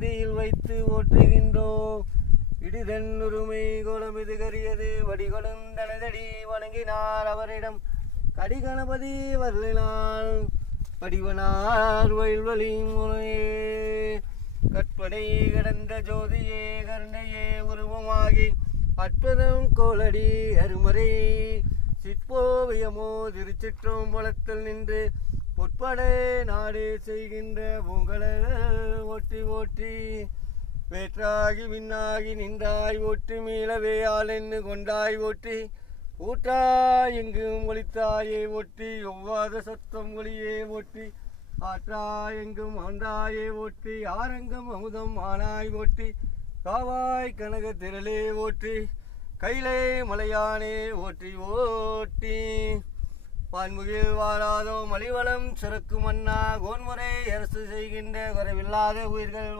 பந்தியில் வைத்து ஓற்றுகின்றோம். இடுதன் உரிமை கோலமிது கரியது வடிகொடும் தனதடி வணங்கினார் அவரிடம் கடிகணபதி வரலினால் படிவனார் வயல்வழி முனையே கற்பனை கடந்த ஜோதியே கருணையே உருவமாகி அற்புதம் கோலடி அருமறை சிற்போவியமோ திருச்சிற்றம்பலத்தில் நின்று பொற்படை நாடு செய்கின்ற பொங்கல ஓட்டி ஓட்டி வேற்றாகி விண்ணாகி நின்றாய் ஓட்டி மீளவே ஆளென்னு கொண்டாய் ஓட்டி ஊற்றாய் எங்கும் ஒளித்தாயே ஓட்டி ஒவ்வாத சத்தம் ஒளியே ஓட்டி ஆற்றாய் எங்கும் ஆண்டாயே ஓட்டி ஆரங்கம் அமுதம் ஆனாய் ஓட்டி காவாய் கனக திரளே ஓட்டி கையிலே மலையானே ஓட்டி ஓட்டி வான்முகில் வாராதோ மலிவளம் சிறக்கு மன்னா கோன்முறை அரசு செய்கின்ற குறைவில்லாத உயிர்கள்